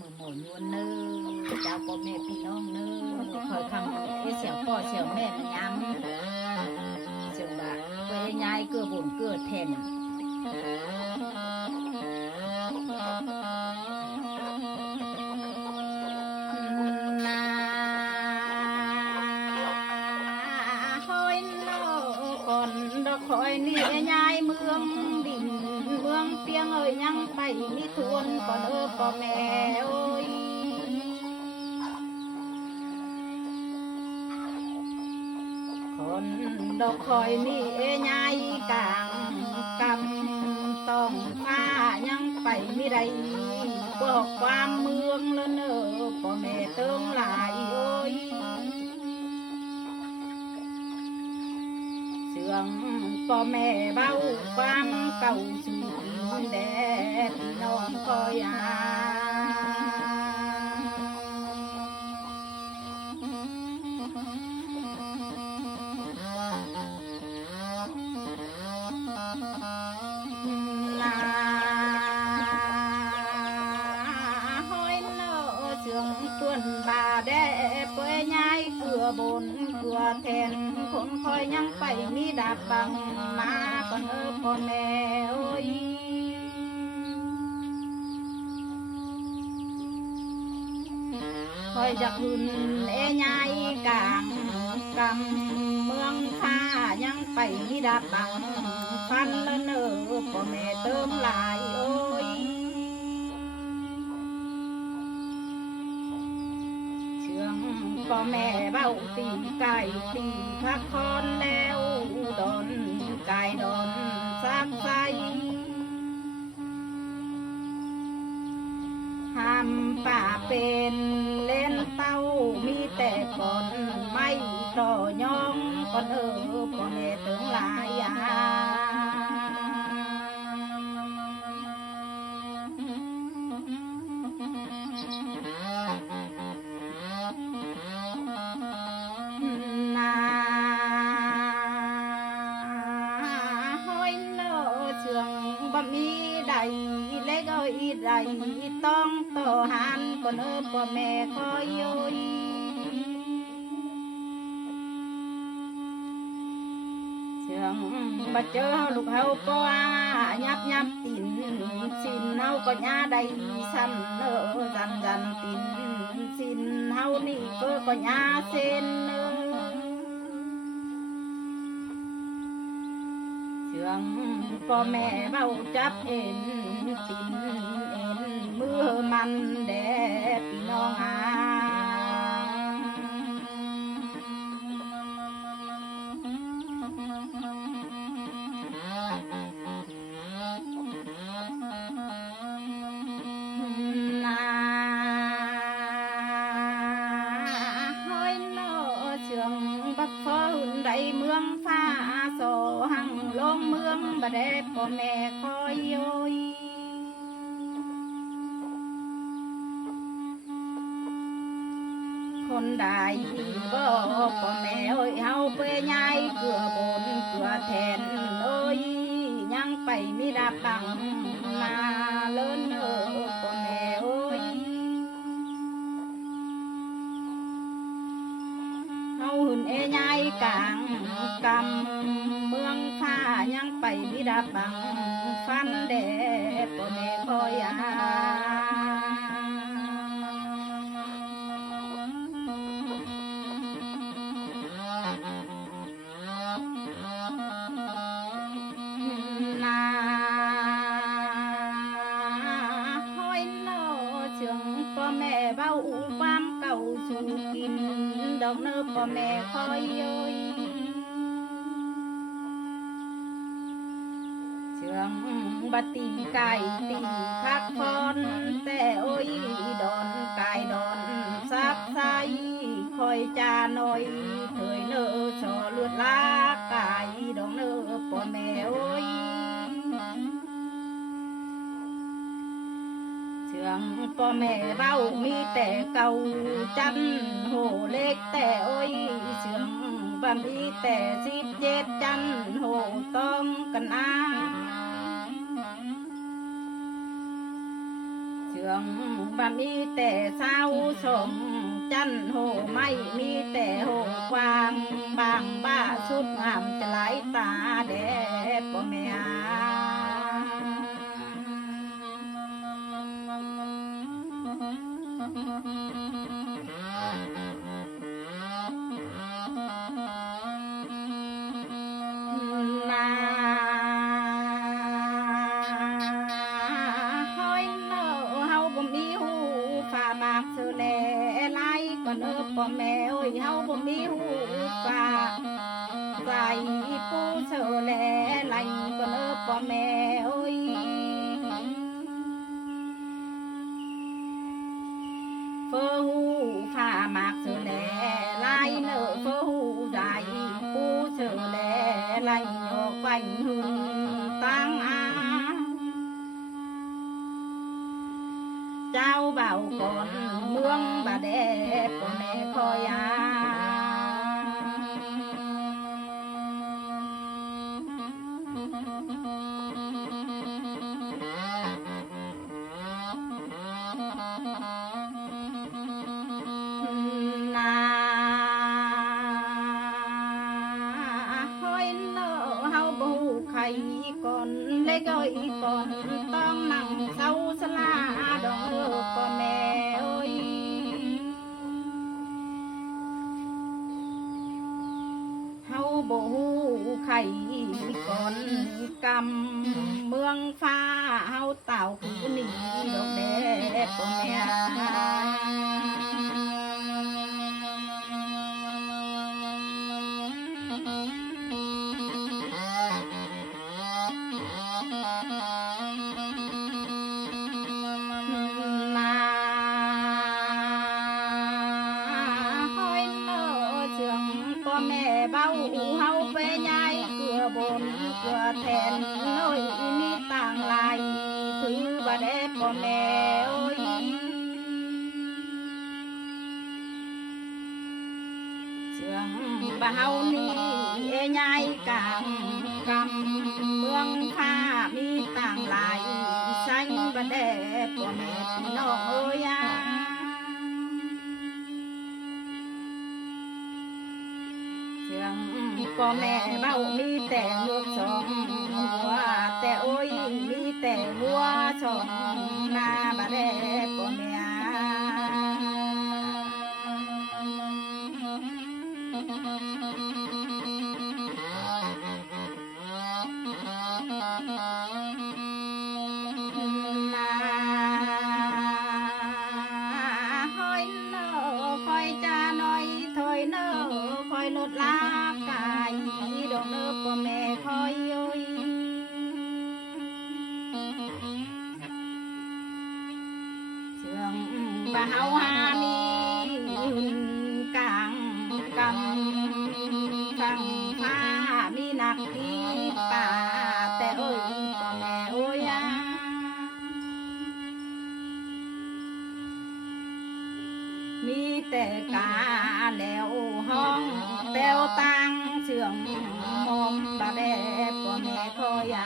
มือหมอนวลเนอเจ้าพ่อแม่พี่น้องเนอคอยคำเสียวพ่อเสียวแม่มันย้ำเสียงบ่าไปย้ายเกือบบุญเกิดแทนคอยนี่ยายเมืองดินเมืองเปียงเอ้ยยังไปมิทวนก่อนพ่อแม่เอ้ยคนดอกคอยนี่ยายกลางกำต้องผ้ายังไปมิได้บอกความเมืองแล้วเนอพ่อแม่เติมหลายเอ้ยเสื่องพ่อแม่เบาความเก่าสู่แดดน้องคอยบาแดเปยยายเกลือบนเกลือแทนคนคอยยังไปมีดาบบังมาก่อนพ่อแม่เอ้ยคอยจากหุ่นยายกลางกำเมืองข้ายังไปมีดาบบังฟันละเนอพ่อแม่เติมหลายเอ้ยพ่อแม่เบ้าตีไก่ตีพักคอนแล้วดอนไก่ดอนซักไซห้ามป่าเป็นเล่นเต้ามีแต่ก่อนไม่ต่อย่องก่อนพ่อแม่ถึงหลายมีใดเล็กเอ้ยใดต้องต่อหันก่อนพ่อแม่คอยโยยเสียงบัดเจอลูกเฮาก็ยับตินสินเฮาก็ย่าใดซ้ำจันตินสินเฮานี่ก็ย่าเส้นเชื่องพ่อแม่เบาจับเอ็นตินเอ็นมือมันแดดน้องห้อยโลเชื่องบักฟ้าหุ่นใดเมืองฟ้าโซหังลงเมืองบดพ่อแม่คอยโยยคนใดบ่พ่อแม่เอ้ยเฮาไปยายเกลือบนเกลือแทนเอ้ยยังไปมีดาบบังนาเลินพ่อแม่เอ้ยเฮาหุ่นยายกลางกำเมืองฟ้ายังไปมีดาบบังฟันแดดพ่อแม่คอยห้อยโลเชื่องพ่อแม่เบาความเก่าสู่กินดอกเนื้อพ่อแม่คอยโยยเชื่องบัดตีไก่ตีคักคอนแต่โอ้ยดอนไก่ดอนซับไซคอยจาหน่อยเถยเนื้อชอเลือดลากไก่ดอกเนื้อพ่อแม่โอ้ยเชื่องพ่อแม่เบ้ามีแต่เก่าจันโหเล็กแต่โอ้ยเชื่องบ่มีแต่17จันโหต้องกันเชื่ องบะมีแต่เศร้าสมจันโหไม่มีแต่โหกวางบางบ้าสุดงามจะไหลตาแดดบ่แม่พ่อแม่เอ้ยเฮาบ่มีหูฟ้าใส่ปูเสือแลไหลก็เลิกพ่อแม่เอ้ยเฟอหูฟ้ามากเสือแลไหลเนอเฟอหูใส่ปูเสือแลไหลออกไปหึงตั้งอาเจ้าเบาก่อนเมืองบาแดดพ่อแม่คอยก่อนเล็กอ้อยก่อนต้องนั่งเศร้าสลาดองเลิกพ่อแม่เอ้ยเฮาบ่ฮู้ไข่ก่อนกำเมืองฟ้าเฮาเต่าคือหนีดอกแดดพ่อแม่แม่เบาเฮาไปยายเกลือบนเกลือแทนน้อยมีต่างลายถือบ่ได้พ่อแม่โอ้ยเชื่องบ่เฮานี่ยายกลางกำเมืองผ้ามีต่างลายใส่บ่ได้พ่อแม่พี่น้องเอ้ยก็แม่เบ้ามีแต่ลูกสองหัวแต่โอ้ยมีแต่หัวสองหน้าบาแดดก็แม่ห้อยเนอคอยจาหน่อยถอยเนอคอยลดลาดอกเลิกพ่อแม่คอยโอ้ยเชื่องบ่เฮาหามีหุ่นกลางกำฟังฟ้ามีหนักที่ป่าแต่โอ้ยพ่อแม่โอ้ยมีแต่กาแล้วห้องแปวตังเสื่องมอมบาแดพ่อแม่คอย